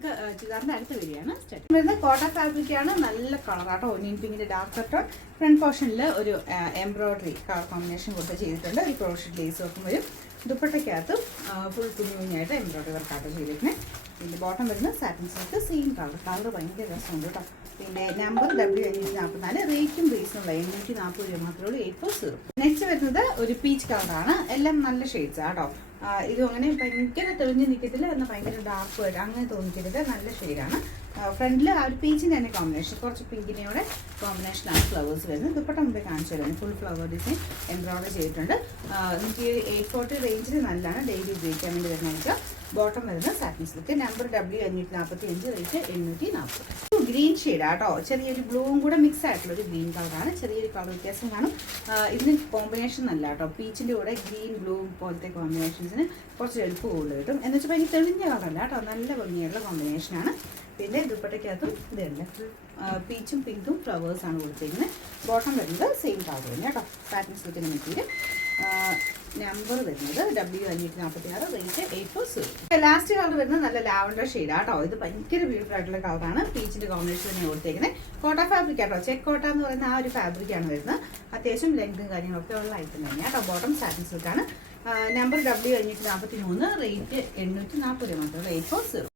നമുക്ക് ചുരിദാറിൻ്റെ അടുത്ത് വരികയാണ് സ്റ്റാർട്ട് വരുന്നത്. കോട്ടൺ ഫാബ്രിക്കാണ്, നല്ല കളറാട്ടോ. ഒനിയൻ പിങ്കിൻ്റെ ഡാർക്ക് ടോൺ. ഫ്രണ്ട് പോർഷനിൽ ഒരു എംബ്രോയിഡറി കളർ കോമ്പിനേഷൻ കൊടുത്ത് ചെയ്തിട്ടുണ്ട്. ഒരു ക്രോഷറ്റ് ലേസ് വർക്കും വരും. ദുപ്പട്ടയ്ക്കകത്തും ഫുൾ കുഞ്ഞുകുഞ്ഞായിട്ട് എംബ്രോയിഡറി വർക്കാട്ടോ ചെയ്തിരിക്കുന്നത്. പിന്നെ ബോട്ടം വരുന്നത് സാറ്റിൻ സിൽക്ക്, സെയിം കളർ ഭയങ്കര രസമുണ്ട് കേട്ടോ. പിന്നെ നമ്പർ W544, റേറ്റും റീസണുള്ള 840 രൂപ മാത്രമേ ഉള്ളൂ. 840. നെക്സ്റ്റ് വരുന്നത് ഒരു പീച്ച് കളറാണ്. എല്ലാം നല്ല ഷെയ്ഡ്സ് ആട്ടോ. ഇതും അങ്ങനെ ഭയങ്കര തെളിഞ്ഞ് നിൽക്കത്തില്ല, എന്നാൽ ഭയങ്കര ഡാർക്ക് ആയിട്ട് അങ്ങനെ തോന്നിക്കരുത്. നല്ല ഷെയ്ഡാണ്. ഫ്രണ്ടിൽ ആ ഒരു പീച്ചിൻ്റെ തന്നെ കോമ്പിനേഷൻ, കുറച്ച് പിങ്കിനെയോടെ കോമ്പിനേഷനാണ് ഫ്ലവേഴ്സ് വരുന്നത്. ദുപ്പട്ട മുമ്പേ കാണിച്ചു തരുന്നത് ഫുൾ ഫ്ലവർ ഡിസൈൻ എംബ്രോയിഡറി ചെയ്തിട്ടുണ്ട്. നമുക്ക് 840 റേഞ്ചിൽ നല്ലതാണ്, ഡെയിലി ഉപയോഗിക്കാൻ വേണ്ടി വരുന്ന വെച്ചാൽ. ബോട്ടം വരുന്നത് satin silk, number W545, rate 840. Green ഷെയ്ഡാട്ടോ, ചെറിയൊരു ബ്ലൂവും കൂടെ മിക്സ് ആയിട്ടുള്ളൊരു ഗ്രീൻ കളറാണ്. ചെറിയൊരു കളർ വ്യത്യാസം കാണും. ഇതിന് കോമ്പിനേഷൻ നല്ല കേട്ടോ, പീച്ചിൻ്റെ കൂടെ ഗ്രീൻ ബ്ലൂ പോലത്തെ കോമ്പിനേഷൻസിന് കുറച്ച് എളുപ്പം കൂടുതൽ കിട്ടും. എന്ന് വെച്ചാൽ ഭയങ്കര തെളിഞ്ഞ കളറല്ല കേട്ടോ, നല്ല ഭംഗിയുള്ള കോമ്പിനേഷനാണ്. പിന്നെ ദുപ്പട്ടയ്ക്കകത്തും ഇതുണ്ട്, പീച്ചും പിങ്കും ഫ്ലവേഴ്സാണ് കൊടുത്തിരിക്കുന്നത്. ബോട്ടം വരുന്നത് സെയിം കളർ തന്നെ കേട്ടോ, സാറ്റിൻ സിൽക്കിന് മെറ്റീരിയൽ. നമ്പർ വരുന്നത് W546, റേറ്റ് 840. ലാസ്റ്റ് കളർ വരുന്നത് നല്ല ലാവൻഡർ ഷെയ്ഡാട്ടോ. ഇത് ഭയങ്കര ബ്യൂട്ടിഫുൾ ആയിട്ടുള്ള കളറാണ്. പീച്ചിൻ്റെ കോമ്പിനേഷൻ തന്നെ കൊടുത്തേക്കുന്നത്. കോട്ട ഫാബ്രിക് ആട്ടോ, ചെക്ക് കോട്ട എന്ന് പറയുന്ന ആ ഒരു ഫാബ്രിക്കാണ് വരുന്നത്. അത്യാവശ്യം ലെങ്തും കാര്യങ്ങളൊക്കെ ഉള്ള ഐറ്റം തന്നെയാണ് കേട്ടോ. ബോട്ടം സാറ്റിൻ സിൽക്കാണ്. നമ്പർ W543, റേറ്റ് 840 മാത്രമേ ഉള്ളൂ. 840.